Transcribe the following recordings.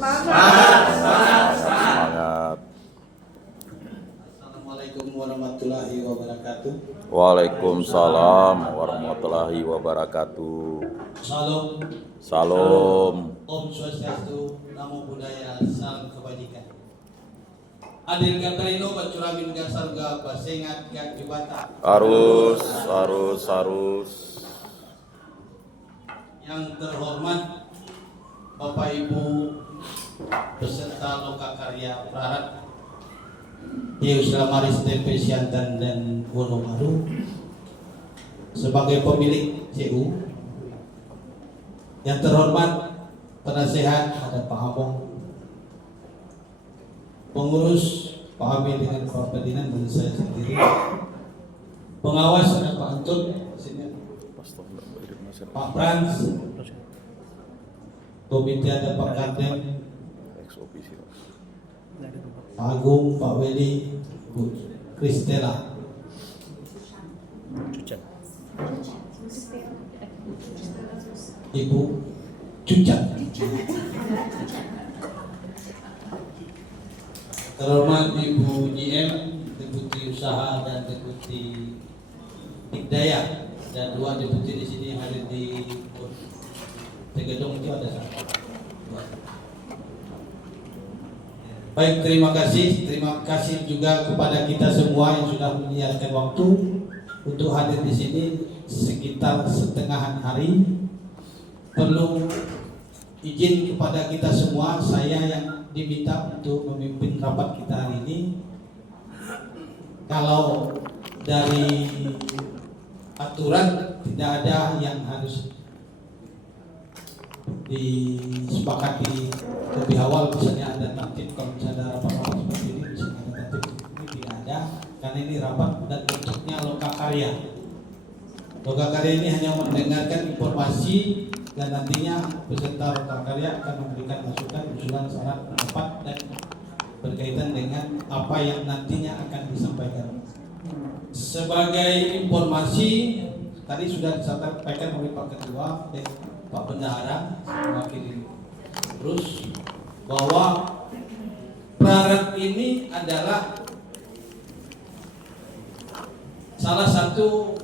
Semangat. Assalamualaikum warahmatullahi wabarakatuh. Waalaikumsalam warahmatullahi wabarakatuh. Salam. Salam. Om Swastiastu, Namo Buddhaya, Salam Kebajikan. Adir Gatarino Bacuramin Gasarga Basengat Gak Jubata. Harus. Yang terhormat Bapak Ibu peserta Lokakarya Prarat Yeus Lamaris TP Siantan dan Wonobaru, sebagai pemilik CU. Yang terhormat penasehat ada Pak Abong, pengurus Pak Abi dengan Pak Pedinan dan saya sendiri, pengawas ada Pak Antun, Pak Frans, komite ada Pak Kadem, Pak Agung, Pak Weli, Bu Kristela, Ibu Cucat. Terhormat Ibu JM, Deputi Usaha dan Deputi Dikdaya, dan dua deputi di sini yang hadir di Tegedong itu ada satu. Baik, terima kasih juga kepada kita semua yang sudah menyediakan waktu untuk hadir di sini sekitar setengahan hari. Perlu izin kepada kita semua, saya yang diminta untuk memimpin rapat kita hari ini. Kalau dari aturan tidak ada yang harus disepakati lebih awal, misalnya ada tertib, kalau misalnya ada rapat-rapat seperti ini misalnya ada tertib, ini tidak ada karena ini rapat dan bentuknya lokakarya. Lokakarya ini hanya mendengarkan informasi dan nantinya peserta lokakarya akan memberikan masukan, usulan, saran, pendapat dan berkaitan dengan apa yang nantinya akan disampaikan. Sebagai informasi, tadi sudah disampaikan oleh Pak Ketua dan Pak Bendahara mewakili terus bahwa Prarat ini adalah salah satu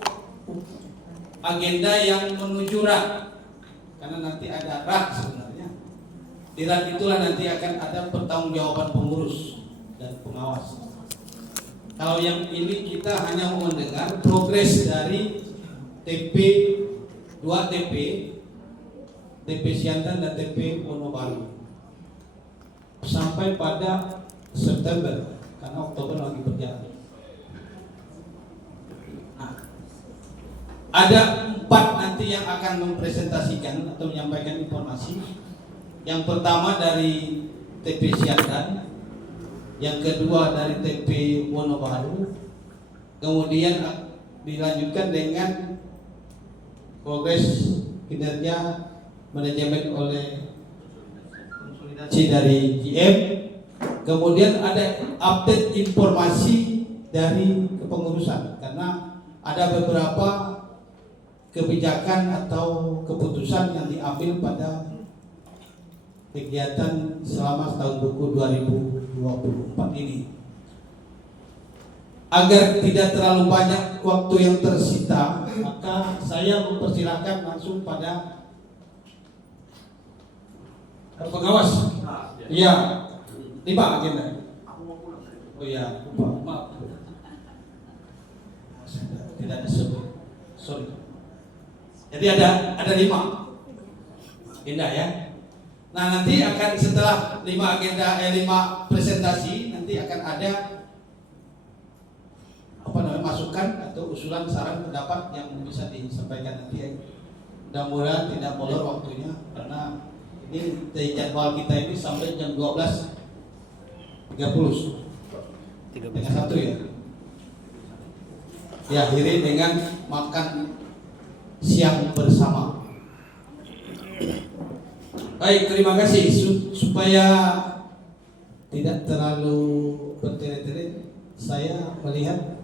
agenda yang menuju RAK, karena nanti ada RAK sebenarnya. Di RAK itulah nanti akan ada pertanggungjawaban pengurus dan pengawas. Kalau yang ini kita hanya mendengar progres dari TP 2 TP Siantan dan TP Wonobaru sampai pada September, karena Oktober lagi berjalan. Nah, ada 4 nanti yang akan mempresentasikan atau menyampaikan informasi. Yang pertama dari TP Siantan, yang kedua dari TP Wonobaru, kemudian dilanjutkan dengan progres kinerja manajemen oleh konsolidasi dari GM, kemudian ada update informasi dari kepengurusan, karena ada beberapa kebijakan atau keputusan yang diambil pada kegiatan selama tahun buku 2024 ini. Agar tidak terlalu banyak waktu yang tersita, maka saya mempersilahkan langsung pada pengawas. Iya, 5 agenda. Oh iya, maaf. Tidak disebut. Sorry. Jadi ada 5 agenda ya. Nah, nanti akan setelah 5 agenda 5 presentasi nanti akan ada masukan atau usulan, saran, pendapat yang bisa disampaikan nanti ya. Mudah-mudahan tidak molor waktunya, karena ini dari jadwal kita ini sampai jam 12.30 dengan 1 ya. Diakhiri dengan makan siang bersama. Baik, terima kasih. Supaya tidak terlalu bertele-tele, saya melihat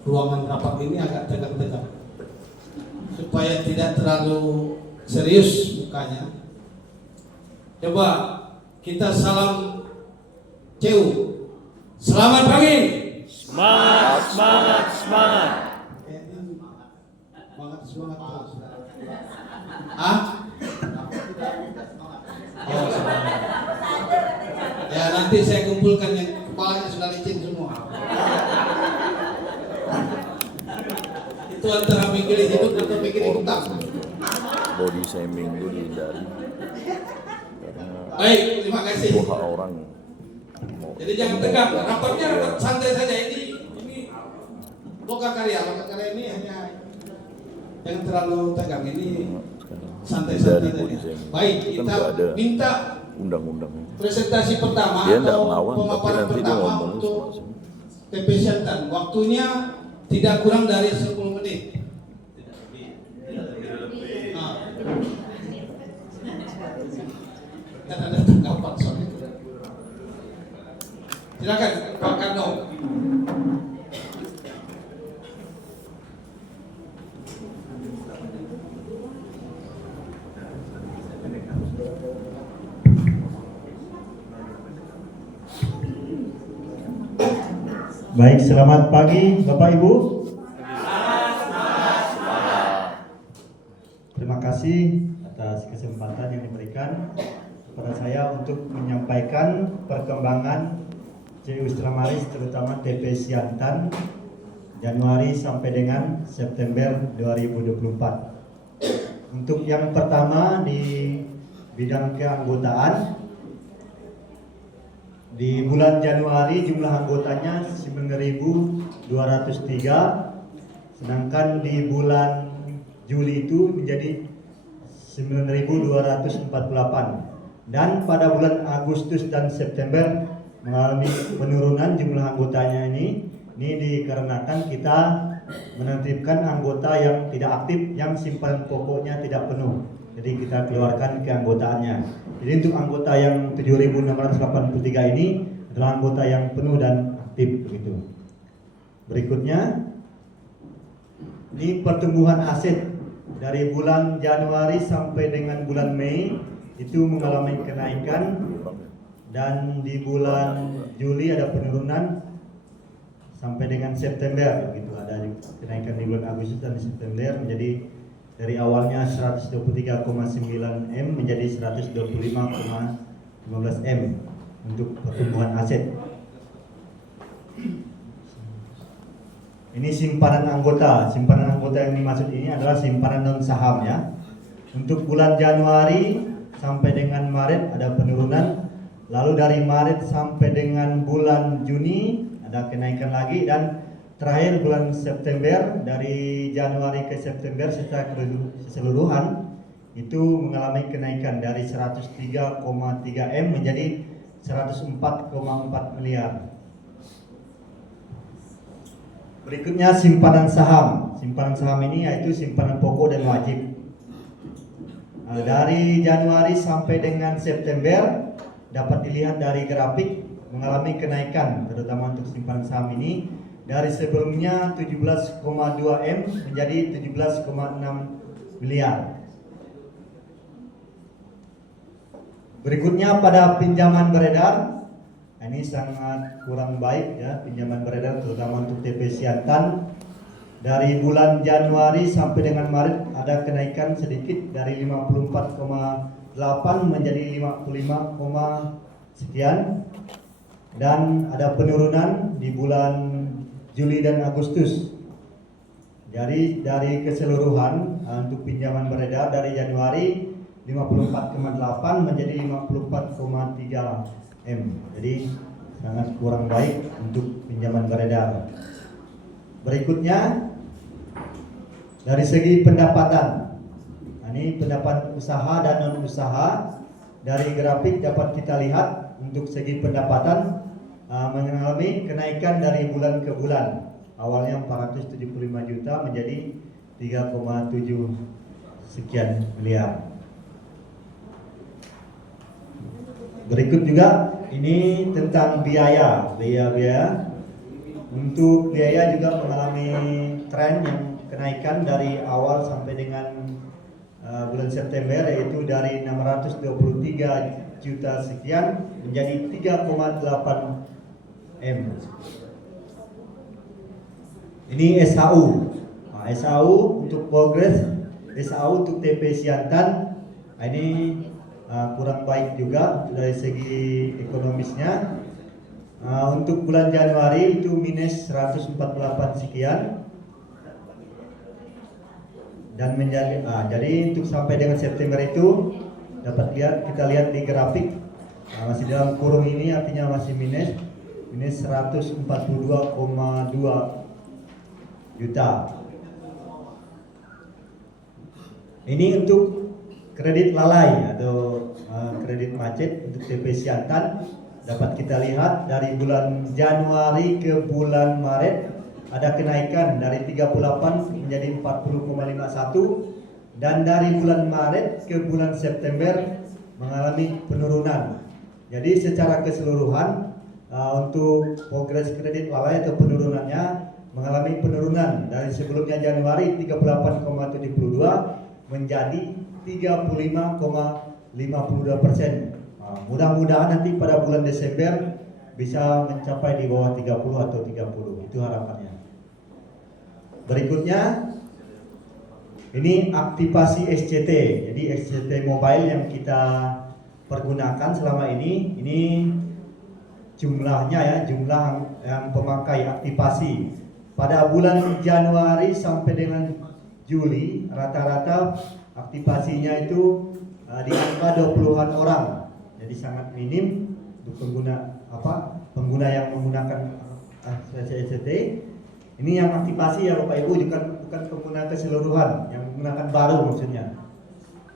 ruangan rapat ini agak tegak-tegak. Supaya tidak terlalu serius mukanya, coba Kita salam CEU. Selamat pagi. Semangat, semangat, semangat. Semangat terus. Ah? Oh, semangat. Ya nanti saya kumpulkan yang kepalanya sudah licin semua. Itu antara mikir hidup atau mikir hutang. Body shaming itu dihindari. Baik, terima kasih. Itu hak orang. Jadi jangan tegang, rapatnya rapat santai saja. Ini lokakarya ini hanya jangan terlalu tegang. Ini santai-santai saja. Baik, kita minta Undang-undang. presentasi pertama Dia tidak atau melawan, tapi pemaparan nanti dia pertama ngomong untuk semua. TP Siantan. Waktunya tidak kurang dari 10 menit. Nah. Kan ada tanggapan soalnya. Silakan Pak Kando. Baik, selamat pagi Bapak Ibu. Terima kasih atas kesempatan yang diberikan kepada saya untuk menyampaikan perkembangan CEU Ultramaris terutama TP Siantan Januari sampai dengan September 2024. Untuk yang pertama di bidang keanggotaan, di bulan Januari jumlah anggotanya 9.203, sedangkan di bulan Juli itu menjadi 9.248, dan pada bulan Agustus dan September mengalami penurunan jumlah anggotanya ini dikarenakan kita menertibkan anggota yang tidak aktif yang simpanan pokoknya tidak penuh. Jadi kita keluarkan keanggotaannya. Jadi untuk anggota yang 7.683 ini adalah anggota yang penuh dan aktif begitu. Berikutnya, ini pertumbuhan aset dari bulan Januari sampai dengan bulan Mei itu mengalami kenaikan, dan di bulan Juli ada penurunan sampai dengan September begitu. Ada kenaikan di bulan Agustus dan di September menjadi dari awalnya 123,9 M menjadi 125,15 M untuk pertumbuhan aset. Ini simpanan anggota. Simpanan anggota yang dimaksud ini adalah simpanan non saham ya. Untuk bulan Januari sampai dengan Maret ada penurunan. Lalu dari Maret sampai dengan bulan Juni ada kenaikan lagi, dan terakhir bulan September, dari Januari ke September secara keseluruhan itu mengalami kenaikan dari 103,3 M menjadi 104,4 miliar. Berikutnya simpanan saham. Simpanan saham ini yaitu simpanan pokok dan wajib. Dari Januari sampai dengan September dapat dilihat dari grafik mengalami kenaikan, terutama untuk simpanan saham ini. Dari sebelumnya 17,2 M menjadi 17,6 miliar. Berikutnya pada pinjaman beredar, ini sangat kurang baik ya pinjaman beredar terutama untuk TP Siantan. Dari bulan Januari sampai dengan Maret ada kenaikan sedikit dari 54,8 menjadi 55, sekian, dan ada penurunan di bulan Juli dan Agustus. Jadi dari keseluruhan untuk pinjaman beredar dari Januari 54,8 menjadi 54,3 M. Jadi sangat kurang baik untuk pinjaman beredar. Berikutnya dari segi pendapatan. Ini pendapatan usaha dan non usaha. Dari grafik dapat kita lihat untuk segi pendapatan mengalami kenaikan dari bulan ke bulan. Awalnya 475 juta menjadi 3,7 sekian miliar. Berikut juga ini tentang biaya. Untuk biaya juga mengalami tren yang kenaikan dari awal sampai dengan bulan September, yaitu dari 623 juta sekian menjadi 3,8 M. Ini SHU. Nah, SHU untuk progres, SHU untuk TP Siantan. Nah, ini kurang baik juga dari segi ekonomisnya. Untuk bulan Januari itu minus 148 sekian. Dan menjadi jadi untuk sampai dengan September itu dapat kita lihat di grafik masih dalam kurung ini, artinya masih minus 142,2 juta. Ini untuk kredit lalai atau kredit macet untuk TP Siantan. Dapat kita lihat dari bulan Januari ke bulan Maret ada kenaikan dari 38 menjadi 40,51, dan dari bulan Maret ke bulan September mengalami penurunan. Jadi secara keseluruhan untuk progres kredit lalai atau penurunannya mengalami penurunan dari sebelumnya Januari 38,72 menjadi 35,52%. Mudah-mudahan nanti pada bulan Desember bisa mencapai di bawah 30 atau 30, itu harapannya. Berikutnya ini aktivasi SCT. Jadi SCT mobile yang kita pergunakan selama ini jumlahnya ya, jumlah yang pemakai aktivasi pada bulan Januari sampai dengan Juli rata-rata aktivasinya itu di angka 20-an orang. Jadi sangat minim untuk pengguna yang menggunakan SCT. Ini yang aktivasi ya Bapak Ibu, bukan pengguna keseluruhan, yang menggunakan baru maksudnya.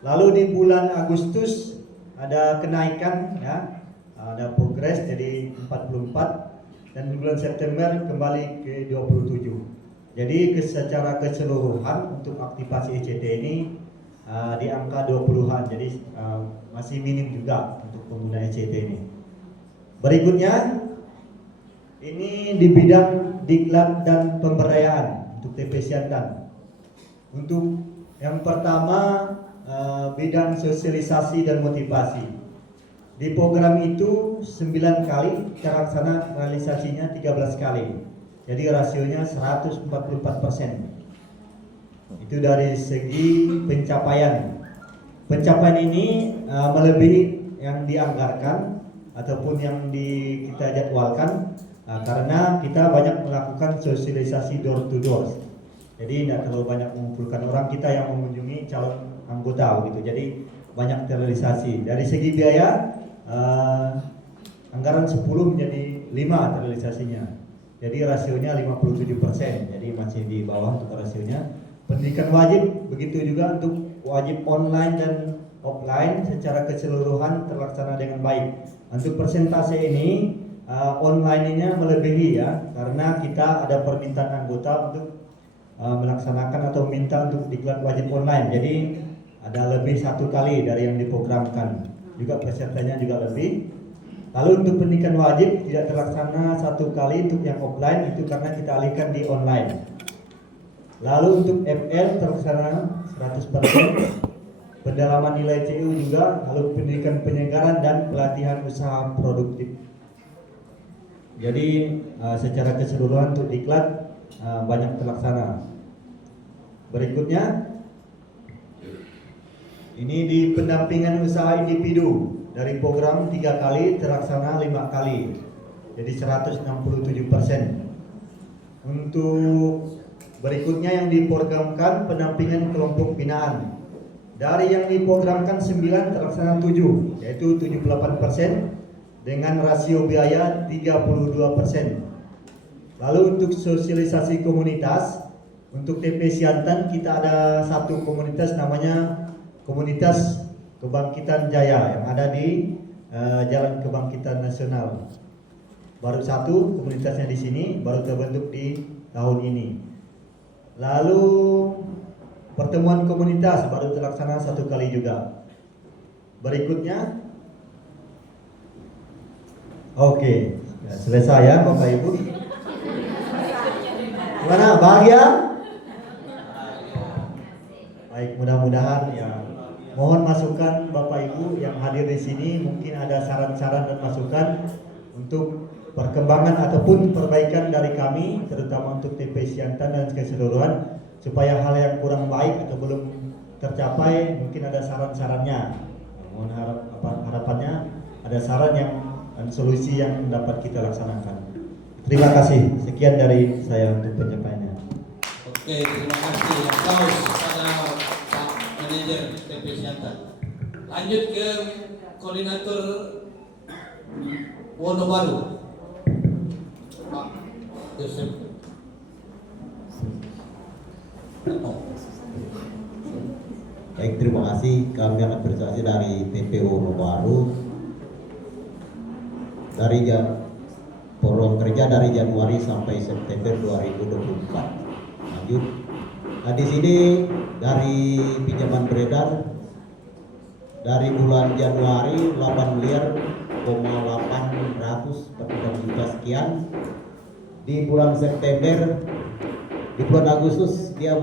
Lalu di bulan Agustus ada kenaikan ya, ada progres jadi 44, dan di bulan September kembali ke 27. Jadi secara keseluruhan untuk aktivasi SCT ini di angka 20-an, jadi masih minim juga untuk pengguna SCT ini. Berikutnya ini di bidang diklat dan pemberdayaan untuk TP Siantan. Untuk yang pertama bidang sosialisasi dan motivasi. Di program itu 9 kali terlaksana, realisasinya 13 kali. Jadi rasionya 144%. Itu dari segi pencapaian. Pencapaian ini melebihi yang dianggarkan ataupun yang kita jadwalkan. Karena kita banyak melakukan sosialisasi door to door, jadi tidak terlalu banyak mengumpulkan orang kita yang mengunjungi calon anggota begitu. Jadi banyak terrealisasi. Dari segi biaya anggaran 10 menjadi 5 terrealisasinya. Jadi rasionya 57%. Jadi masih di bawah untuk rasionya. Pendidikan wajib begitu juga untuk wajib online dan offline secara keseluruhan terlaksana dengan baik. Untuk persentase ini online-nya melebihi ya, karena kita ada permintaan anggota untuk melaksanakan atau minta untuk diklat wajib online. Jadi ada lebih 1 kali dari yang diprogramkan. Juga pesertanya juga lebih. Lalu untuk pendidikan wajib tidak terlaksana 1 kali untuk yang offline, itu karena kita alihkan di online. Lalu untuk FL terlaksana 100%. Pendalaman nilai CU juga, lalu pendidikan penyegaran dan pelatihan usaha produktif. Jadi secara keseluruhan untuk diklat banyak terlaksana. Berikutnya ini di pendampingan usaha individu, dari program 3 kali terlaksana 5 kali, jadi 167%. Untuk berikutnya yang diprogramkan pendampingan kelompok binaan, dari yang diprogramkan 9 terlaksana 7, yaitu 78%. Dengan rasio biaya 32%. Lalu untuk sosialisasi komunitas, untuk TP Siantan kita ada 1 komunitas namanya Komunitas Kebangkitan Jaya yang ada di Jalan Kebangkitan Nasional. Baru 1 komunitasnya di sini, baru terbentuk di tahun ini. Lalu pertemuan komunitas baru terlaksana 1 kali juga. Berikutnya oke, selesai ya Bapak Ibu. Gimana? Bahagia? Baik, mudah-mudahan ya mohon masukan Bapak Ibu yang hadir di sini, mungkin ada saran-saran dan masukan untuk perkembangan ataupun perbaikan dari kami, terutama untuk TP Siantan dan keseluruhan, supaya hal yang kurang baik atau belum tercapai mungkin ada saran-sarannya. Mohon harapannya ada saran yang dan solusi yang dapat kita laksanakan. Terima kasih. Sekian dari saya untuk penyampaiannya. Oke, terima kasih. Aplaus pada Pak Manajer TP Siantan. Lanjut ke Koordinator Wonobaru, Pak Yosef. Baik, terima kasih. Kami akan bersaksi dari TPO Wonobaru dari program kerja dari Januari sampai September 2024. Lanjut. Nah, di sini dari pinjaman beredar dari bulan Januari 8 miliar 846 juta sekian. Di bulan September, di bulan Agustus dia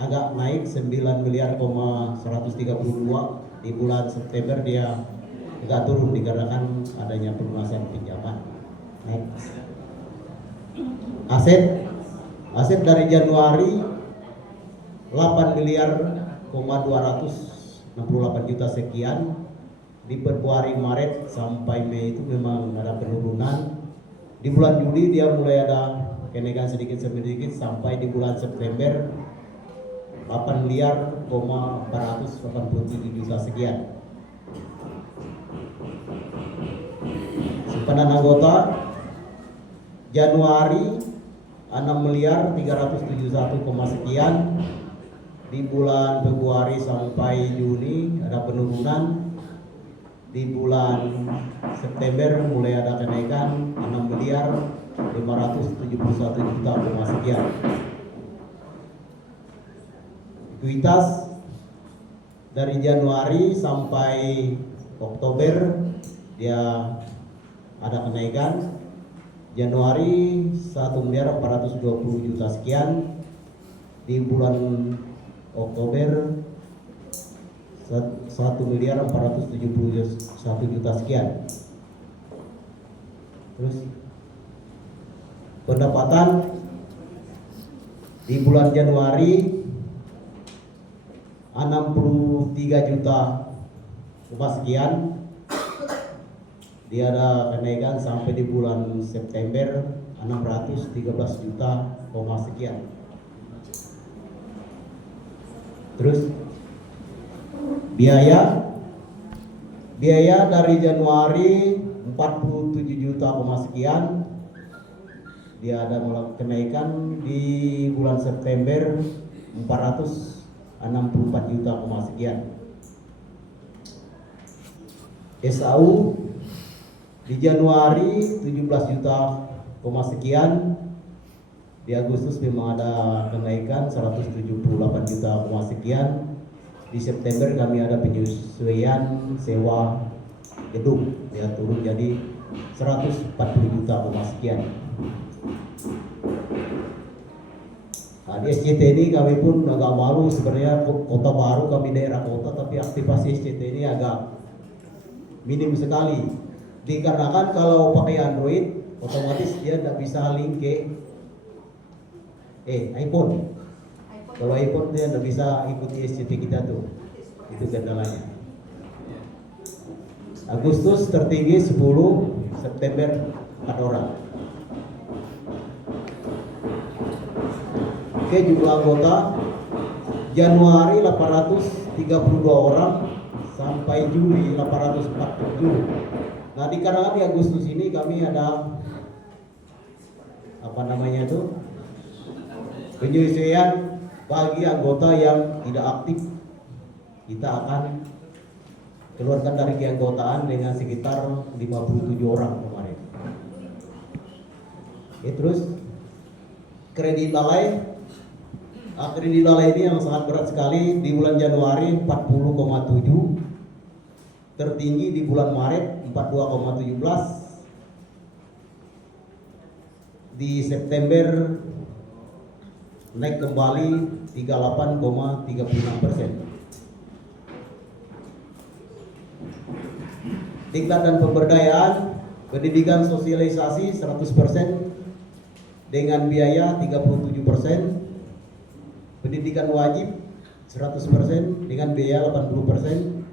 agak naik 9 miliar 132. Di bulan September dia agak turun dikarenakan adanya pelunasan pinjaman. Naik. Aset dari Januari 8 miliar 268 juta sekian. Di Februari Maret sampai Mei itu memang ada penurunan. Di bulan Juli dia mulai ada kenaikan sedikit sampai di bulan September 8 miliar 487 juta sekian. Simpanan anggota Januari 6 miliar 371, sekian. Di bulan Februari sampai Juni ada penurunan. Di bulan September mulai ada kenaikan 6 miliar 571 juta sekian. Likuiditas dari Januari sampai Oktober dia ada kenaikan. Januari 1 miliar 420 juta sekian. Di bulan Oktober 1 miliar 471 juta sekian. Terus pendapatan di bulan Januari 63 juta sekian. Dia ada kenaikan sampai di bulan September 613 juta sekian. Terus biaya dari Januari 47 juta sekian. Dia ada kenaikan di bulan September 464 juta sekian. SAU di Januari 17 juta sekian. Di Agustus memang ada kenaikan 178 juta sekian. Di September kami ada penyesuaian sewa gedung, dia turun jadi 140 juta sekian. Nah, di SCT ini kami pun agak malu sebenarnya, kota baru, kami daerah kota, tapi aktivasi SCT ini agak minim sekali. Dikarenakan kalau pakai Android otomatis dia tidak bisa link ke iPhone. Kalau iPhone dia tidak bisa ikuti SCT kita tuh. Itu kendalanya. Agustus tertinggi 10, September 4 orang. Oke, jumlah anggota Januari 832 orang sampai Juli 847. Nah, dikarenakan di Agustus ini kami ada penyesuaian bagi anggota yang tidak aktif. Kita akan keluarkan dari keanggotaan dengan sekitar 57 orang kemarin. Terus kredit lalai. Kredit lalai ini yang sangat berat sekali. Di bulan Januari 40,7, tertinggi di bulan Maret 42,17, di September naik kembali 38,36%. Diklat dan pemberdayaan, pendidikan sosialisasi 100% dengan biaya 37%, pendidikan wajib 100% dengan biaya 80%,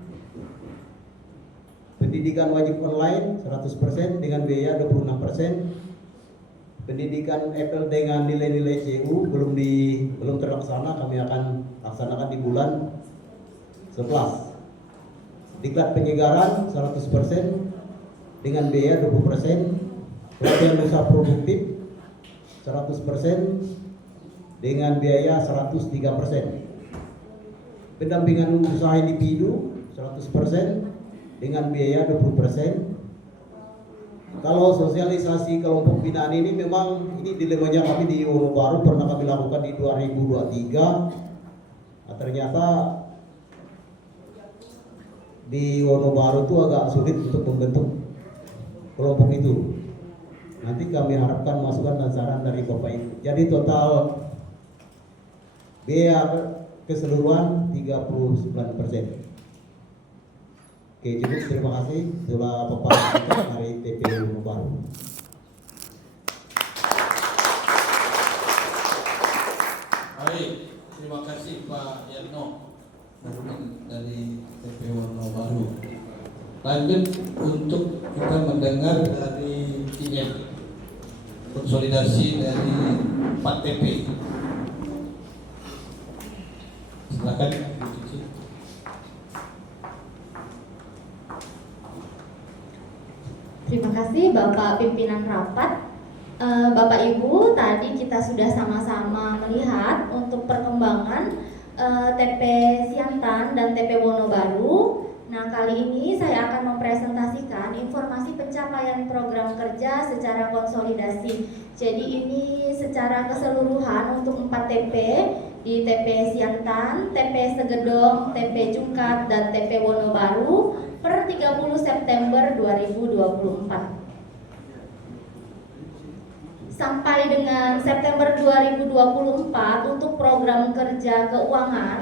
pendidikan wajib online 100% dengan biaya 26%, pendidikan FL dengan nilai-nilai CU belum terlaksana, kami akan laksanakan di bulan 11. Diklat penyegaran 100% dengan biaya 20%, pelatihan usaha produktif 100% dengan biaya 103%. Pendampingan usaha individu 100% dengan biaya 20%. Kalau sosialisasi kelompok binaan ini memang ini dilemanya kami di Wonobaru pernah kami lakukan di 2023. Nah, ternyata di Wonobaru itu agak sulit untuk membentuk kelompok itu. Nanti kami harapkan masukan dan saran dari Bapak Ibu. Jadi total biaya keseluruhan 39%. Oke, cukup, terima kasih. Itulah paparan kita dari TPU Wonobaru. Baik, terima kasih Pak Yatno dari TPU Wonobaru. Lanjut untuk kita mendengar dari Kinyet, konsolidasi dari 4 TP. Silakan. Terima kasih Bapak Pimpinan Rapat. Bapak Ibu, tadi kita sudah sama-sama melihat untuk perkembangan TP Siantan dan TP Wonobaru. Nah, kali ini saya akan mempresentasikan informasi pencapaian program kerja secara konsolidasi. Jadi ini secara keseluruhan untuk 4 TP di TP Siantan, TP Segedong, TP Cungkat, dan TP Wonobaru per 30 September 2024. Sampai dengan September 2024 untuk program kerja keuangan,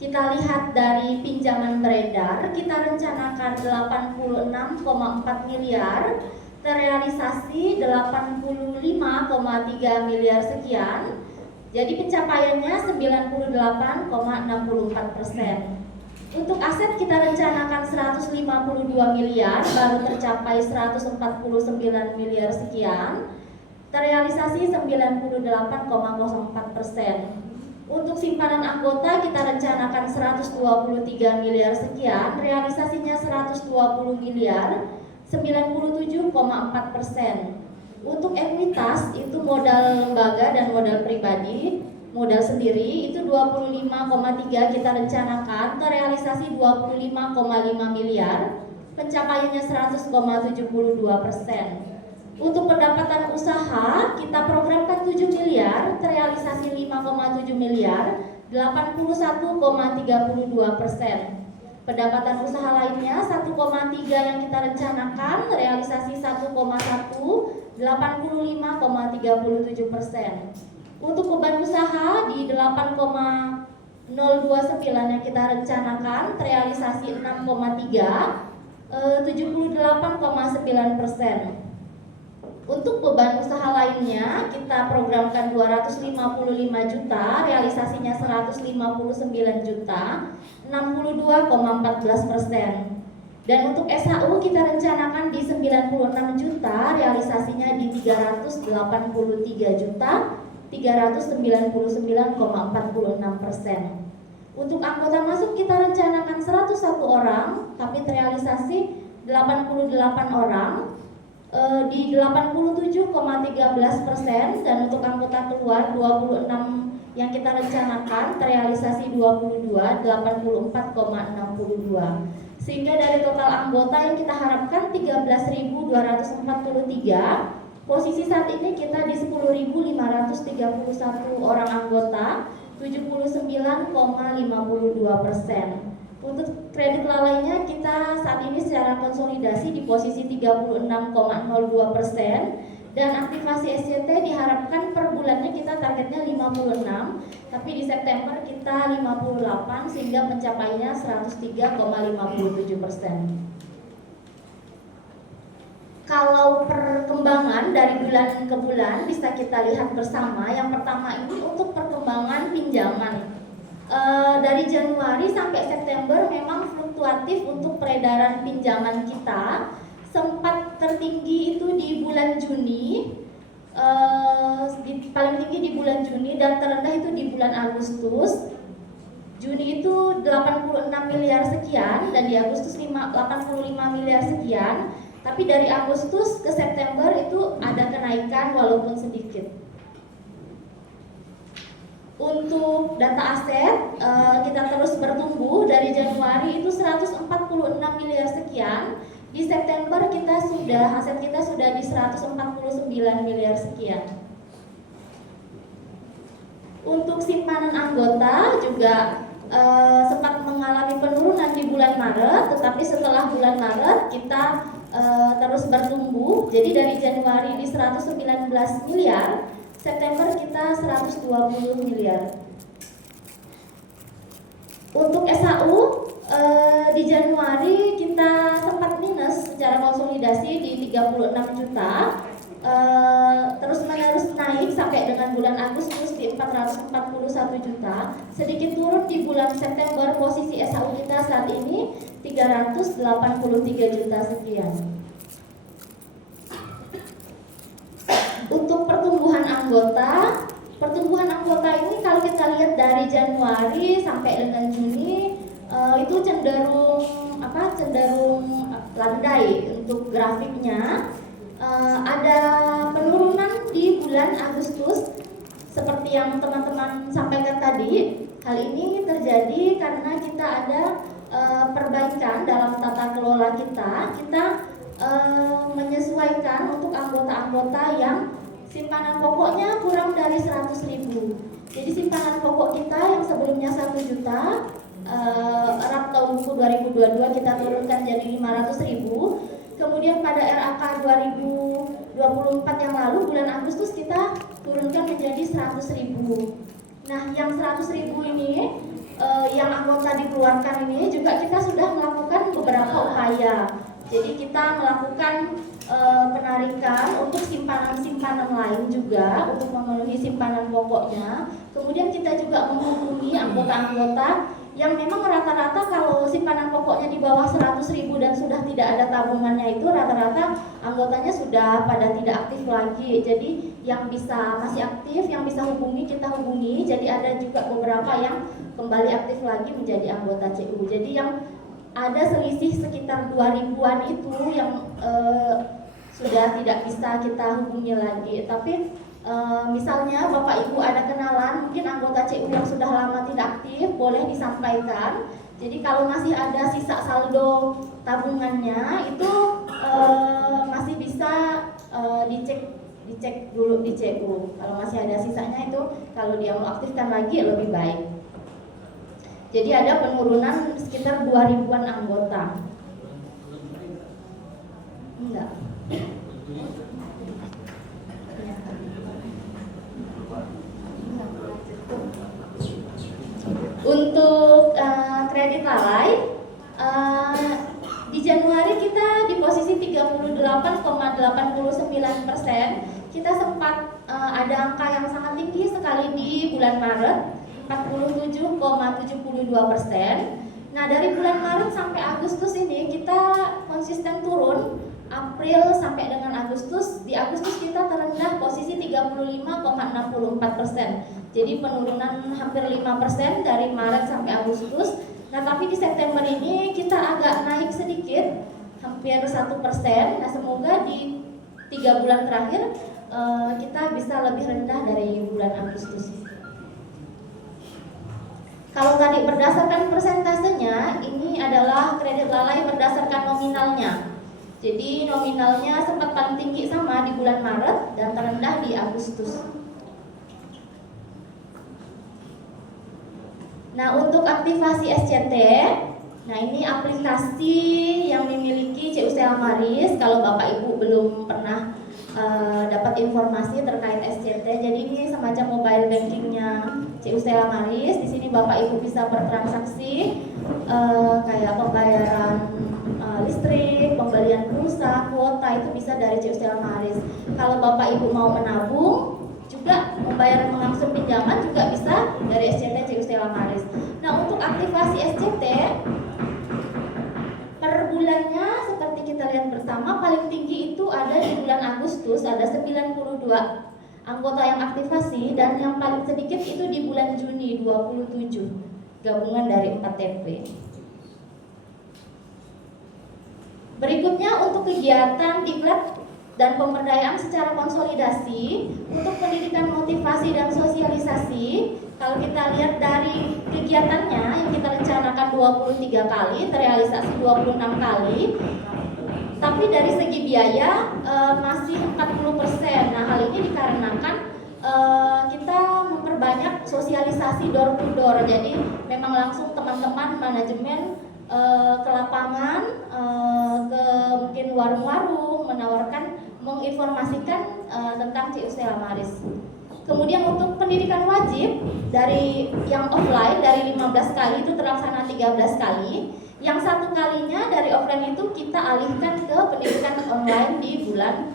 kita lihat dari pinjaman beredar, kita rencanakan 86,4 miliar, terrealisasi 85,3 miliar sekian. Jadi pencapaiannya 98,64%. Untuk aset kita rencanakan 152 miliar, baru tercapai 149 miliar sekian. Terrealisasi 98,04%. Untuk simpanan anggota kita rencanakan 123 miliar sekian, realisasinya 120 miliar, 97,4%. Untuk ekuitas itu modal lembaga dan modal pribadi, modal sendiri itu 25,3 kita rencanakan, terrealisasi 25,5 miliar, pencapaiannya 100,72%. Untuk pendapatan usaha kita programkan 7 miliar, terrealisasi 5,7 miliar, 81,32%. Pendapatan usaha lainnya 1,3 yang kita rencanakan, realisasi 1,1, 85,37%. Untuk beban usaha di 8,029 yang kita rencanakan, realisasi 6,3, 78,9%. Untuk beban usaha lainnya kita programkan 255 juta, realisasinya 159 juta, 62,14%. Dan untuk SHU kita rencanakan di 96 juta, realisasinya di 383 juta, 399,46%. Untuk anggota masuk kita rencanakan 101 orang, tapi terrealisasi 88 orang, di 87,13%. Dan untuk anggota keluar 26 yang kita rencanakan, terrealisasi 22, 84,62. Sehingga dari total anggota yang kita harapkan 13.243, posisi saat ini kita di 10.531 orang anggota, 79,52%. Untuk kredit lalainya kita saat ini secara konsolidasi di posisi 36,02%, dan aktivasi SCT diharapkan per bulannya kita targetnya 56, tapi di September kita 58 sehingga pencapaiannya 103,57%. Kalau perkembangan dari bulan ke bulan bisa kita lihat bersama. Yang pertama ini untuk perkembangan pinjaman. Dari Januari sampai September memang fluktuatif untuk peredaran pinjaman kita. Sempat tertinggi itu di bulan Juni, paling tinggi di bulan Juni, dan terendah itu di bulan Agustus. Juni itu 86 miliar sekian dan di Agustus 85 miliar sekian. Tapi dari Agustus ke September itu ada kenaikan walaupun sedikit. Untuk data aset kita terus bertumbuh. Dari Januari itu 146 miliar sekian. Di September aset kita sudah di 149 miliar sekian. Untuk simpanan anggota juga sempat mengalami penurunan di bulan Maret, tetapi setelah bulan Maret kita terus bertumbuh. Jadi dari Januari di 119 miliar, September kita 120 miliar. Untuk SAU di Januari kita sempat minus secara konsolidasi di 36 juta, terus menerus naik sampai dengan bulan Agustus di 441 juta. Sedikit turun di bulan September, posisi SAU kita saat ini 383 juta sekian. Untuk pertumbuhan anggota ini kalau kita lihat dari Januari sampai dengan Juni itu cenderung landai untuk grafiknya. Ada penurunan di bulan Agustus seperti yang teman-teman sampaikan tadi. Hal ini terjadi karena kita ada perbaikan dalam tata kelola kita. Kita menyesuaikan untuk anggota-anggota yang simpanan pokoknya kurang dari 100.000. Jadi simpanan pokok kita yang sebelumnya 1 juta, RAP tahun buku 2022 kita turunkan jadi 500.000. Kemudian pada RAK 2024 yang lalu bulan Agustus kita turunkan menjadi 100.000. Nah, yang 100.000 ini yang anggota dikeluarkan ini juga kita sudah melakukan beberapa upaya. Jadi kita melakukan penarikan untuk simpanan-simpanan lain juga untuk memenuhi simpanan pokoknya. Kemudian kita juga menghubungi anggota-anggota yang memang rata-rata kalau simpanan pokoknya di bawah 100.000 dan sudah tidak ada tabungannya, itu rata-rata anggotanya sudah pada tidak aktif lagi. Jadi yang masih aktif, yang bisa hubungi kita hubungi. Jadi ada juga beberapa yang kembali aktif lagi menjadi anggota CU. Jadi yang ada selisih sekitar 2.000-an itu yang sudah tidak bisa kita hubungi lagi. Tapi misalnya Bapak Ibu ada kenalan mungkin anggota CU yang sudah lama tidak aktif, boleh disampaikan. Jadi kalau masih ada sisa saldo tabungannya itu masih bisa dicek dulu di CU. Kalau masih ada sisanya itu kalau dia mau aktifkan lagi lebih baik. Jadi ada penurunan sekitar 2.000-an anggota. Enggak. Untuk kredit lalai di Januari kita di posisi 38,89%. Kita sempat ada angka yang sangat tinggi sekali di bulan Maret, 47,72%. Nah, dari bulan Maret sampai Agustus ini kita konsisten turun. April sampai dengan Agustus, di Agustus kita terendah posisi 35,64%. Jadi penurunan hampir 5% dari Maret sampai Agustus. Nah, tapi di September ini kita agak naik sedikit, hampir 1%. Nah, semoga di 3 bulan terakhir kita bisa lebih rendah dari bulan Agustus. Kalau tadi berdasarkan persentasenya, ini adalah kredit lalai berdasarkan nominalnya. Jadi nominalnya sempat paling tinggi sama di bulan Maret dan terendah di Agustus. Nah, untuk aktivasi SCT, nah ini aplikasi yang dimiliki CU Stella Maris. Kalau Bapak Ibu belum pernah dapat informasi terkait SCT, jadi ini semacam mobile bankingnya CU Stella Maris. Di sini Bapak Ibu bisa bertransaksi kayak pembayaran listrik, pembelian pulsa, kuota itu bisa dari CU Stella Maris. Kalau Bapak Ibu mau menabung, juga membayar mengangsur pinjaman juga bisa dari SCT CU Stella Maris. Nah, untuk aktivasi SCT per bulannya seperti kita lihat bersama, paling tinggi itu ada di bulan Agustus, ada 92 anggota yang aktivasi, dan yang paling sedikit itu di bulan Juni 27 gabungan dari 4 TP. Berikutnya untuk kegiatan diklat dan pemberdayaan secara konsolidasi untuk pendidikan motivasi dan sosialisasi. Kalau kita lihat dari kegiatannya yang kita rencanakan 23 kali, terrealisasi 26 kali. Tapi dari segi biaya masih 40%. Nah, hal ini dikarenakan kita memperbanyak sosialisasi door to door. Jadi memang langsung teman-teman manajemen ke lapangan, ke mungkin warung-warung, menginformasikan tentang CU Stella Maris. Kemudian untuk pendidikan wajib dari yang offline dari 15 kali itu terlaksana 13 kali. Yang 1 kalinya dari offline itu kita alihkan ke pendidikan online di bulan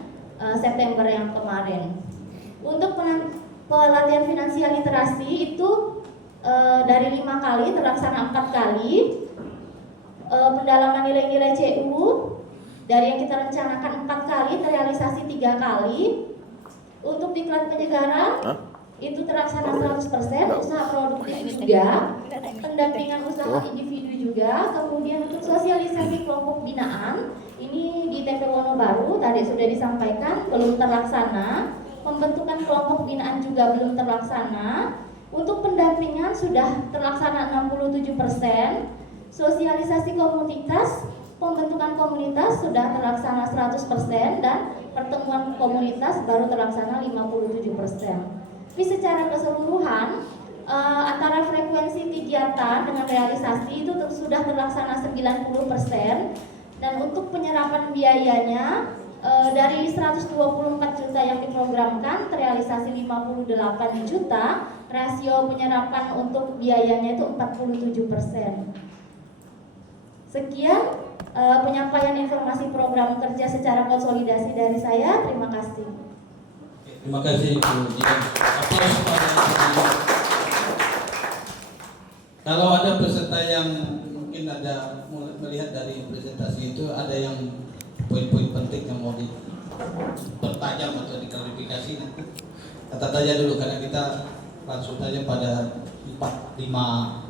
September yang kemarin. Untuk pelatihan finansial literasi itu dari 5 kali terlaksana 4 kali. Pendalaman nilai-nilai CU dari yang kita rencanakan 4 kali terrealisasi 3 kali. Untuk diklat penyegaran itu terlaksana 100%, usaha produktif juga, pendampingan usaha individu juga. Kemudian untuk sosialisasi kelompok binaan ini di TP Wonobaru tadi sudah disampaikan belum terlaksana. Pembentukan kelompok binaan juga belum terlaksana. Untuk pendampingan sudah terlaksana 67%. Sosialisasi komunitas, pembentukan komunitas sudah terlaksana 100% dan pertemuan komunitas baru terlaksana 57%. Tapi secara keseluruhan antara frekuensi kegiatan dengan realisasi itu sudah terlaksana 90%, dan untuk penyerapan biayanya dari 124 juta yang diprogramkan terrealisasi 58 juta, rasio penyerapan untuk biayanya itu 47%. Sekian penyampaian informasi program kerja secara konsolidasi dari saya. Terima kasih. Terima kasih Bu Jian. Aplaus kepada kalau ada peserta yang mungkin ada melihat dari presentasi itu ada yang poin-poin penting yang mau dipertajam atau diklarifikasi, nanti kata saja dulu karena kita langsung saja pada 4-5